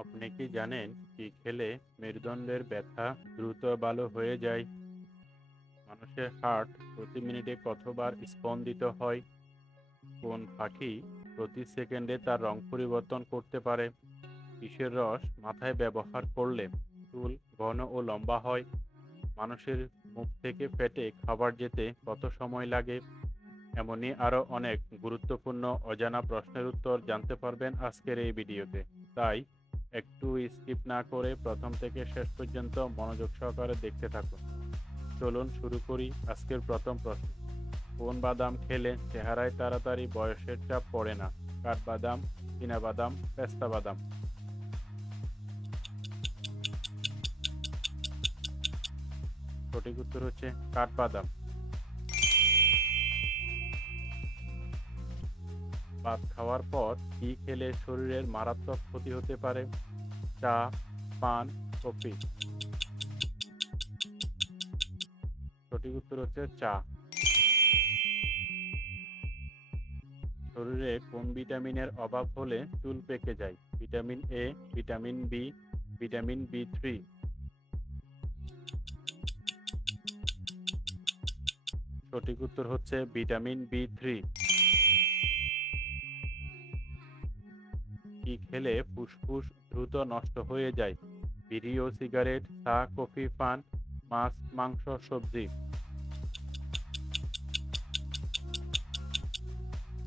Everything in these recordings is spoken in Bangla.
আপনি কি জানেন কি খেলে মেরুদণ্ডের ব্যথা দ্রুত ভালো হয়ে যায়? মানুষের হার্ট প্রতি মিনিটে কতবার স্পন্দিত হয়? কোন পাখি প্রতি সেকেন্ডে তার রং পরিবর্তন করতে পারে? কিসের রস মাথায় ব্যবহার করলে চুল ঘন ও লম্বা হয়? মানুষের মুখ থেকে পেটে খাবার যেতে কত সময় লাগে? এমনই আরো অনেক গুরুত্বপূর্ণ অজানা প্রশ্নের উত্তর জানতে পারবেন আজকের এই ভিডিওতে। তাই একটু স্কিপ না করে প্রথম থেকে শেষ পর্যন্ত মনোযোগ সহকারে দেখতে থাকুন। চলুন শুরু করি আজকের প্রথম প্রশ্ন। কোন বাদাম খেলে চেহারায় তাড়াতাড়ি বয়সের চাপ পড়ে না? কাঠবাদাম, চীনাবাদাম, পেস্তা বাদাম? সঠিক উত্তর হচ্ছে কাঠবাদাম। ভাত খাওয়ার পর কি খেলে শরীরের মারাত্মক ক্ষতি হতে পারে? চা, পান, কফি? সঠিক উত্তর হচ্ছে চা। শরীরে কোন ভিটামিনের অভাব হলে চুল পেকে যায়? Vitamin A, vitamin B, vitamin বি3? সঠিক উত্তর হচ্ছে ভিটামিন বি3। কি খেলে ফুসফুস দ্রুত নষ্ট হয়ে যায়? বিড়ি ও সিগারেট, চা, কফি, পান, মাছ, মাংস, সবজি?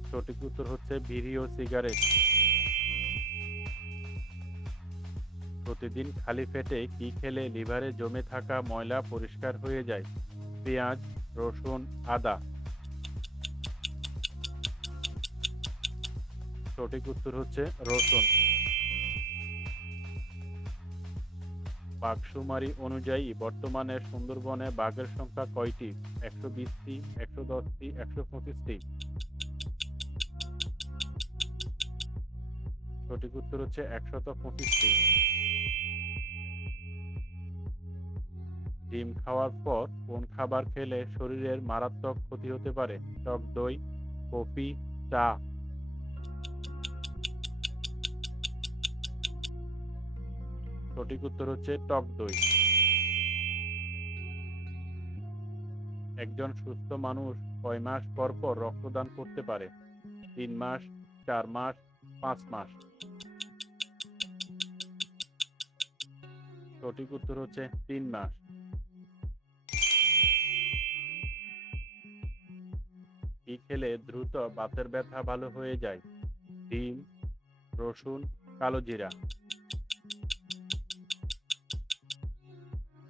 সঠিক উত্তর হচ্ছে বিড়ি ও সিগারেট। প্রতিদিন খালি পেটে কি খেলে লিভারে জমে থাকা ময়লা পরিষ্কার হয়ে যায়? পেঁয়াজ, রসুন, আদা? সঠিক উত্তর হচ্ছে রসুন। বাঘসুমারি অনুযায়ী বর্তমানে সুন্দরবনে বাঘের সংখ্যা কয়টি? ১২০টি, ১১০টি, ১২৫টি? সঠিক উত্তর হচ্ছে ১২৫টি। ডিম খাওয়ার পর কোন খাবার খেলে শরীরের মারাত্মক ক্ষতি হতে পারে? টক দই, কফি, চা? সঠিক উত্তর হচ্ছে টক দই। একজন সুস্থ মানুষ কয় মাস পর পর রক্তদান করতে পারে? ৩ মাস, ৪ মাস, ৫ মাস? সঠিক উত্তর হচ্ছে ৩ মাস। কি খেলে দ্রুত বাতের ব্যথা ভালো হয়ে যায়? ডিম, রসুন, কালোজিরা?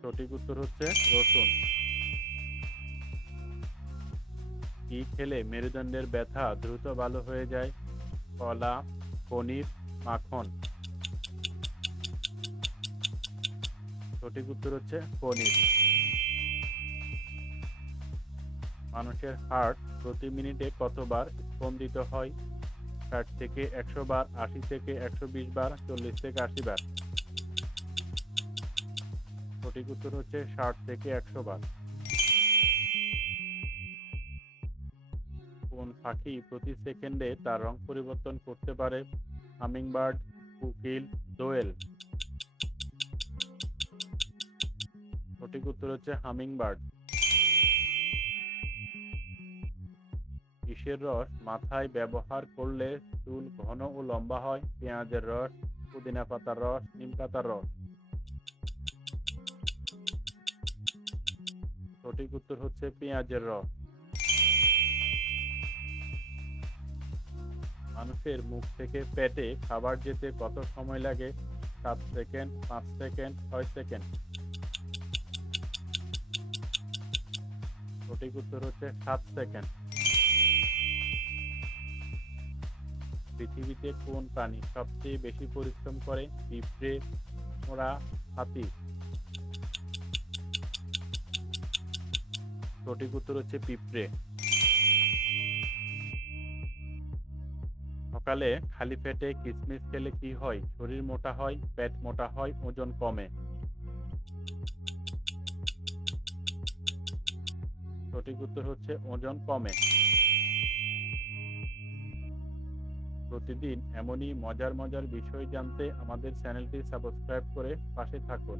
সঠিক উত্তর হচ্ছে রসুন। কি খেলে মেরুদণ্ডের ব্যথা দ্রুত ভালো হয়ে যায়? কলা, পনির, মাখন? সঠিক উত্তর হচ্ছে পনির। মানুষের হার্ট প্রতি মিনিটে কতবার স্পন্দিত হয়? ৬০ থেকে ১০০ বার, ৮০ থেকে ১২০ বার, ৪০ থেকে ৮০ বার? সঠিক উত্তর হচ্ছে ৬০ থেকে ১০০ বার। কোন পাখি প্রতি সেকেন্ডে তার রং পরিবর্তন করতে পারে? হামিংবার্ড, কোকিল, দোয়েল? সঠিক উত্তর হচ্ছে হামিংবার্ড। কিসের রস মাথায় ব্যবহার করলে চুল ঘন ও লম্বা হয়? পেঁয়াজের রস, পুদিনা পাতার রস, নিম পাতার রস? সঠিক উত্তর হচ্ছে পেঁয়াজের রস। মানুষের মুখ থেকে পেটে খাবার যেতে কত সময় লাগে? ৭ সেকেন্ড, ৫ সেকেন্ড, ৬ সেকেন্ড? সঠিক উত্তর হচ্ছে ৭ সেকেন্ড। পৃথিবীতে কোন প্রাণী সবচেয়ে বেশি পরিশ্রম করে? পিঁপড়ে, ঘোড়া, হাতি? সঠিক উত্তর হচ্ছে পিঁপড়ে। সকালে খালি পেটে কিশমিশ খেলে কি হয়? শরীর মোটা হয়, পেট মোটা হয়, ওজন কমে? সঠিক উত্তর হচ্ছে ওজন কমে। প্রতিদিন এমনই মজার মজার বিষয় জানতে আমাদের চ্যানেলটি সাবস্ক্রাইব করে পাশে থাকুন।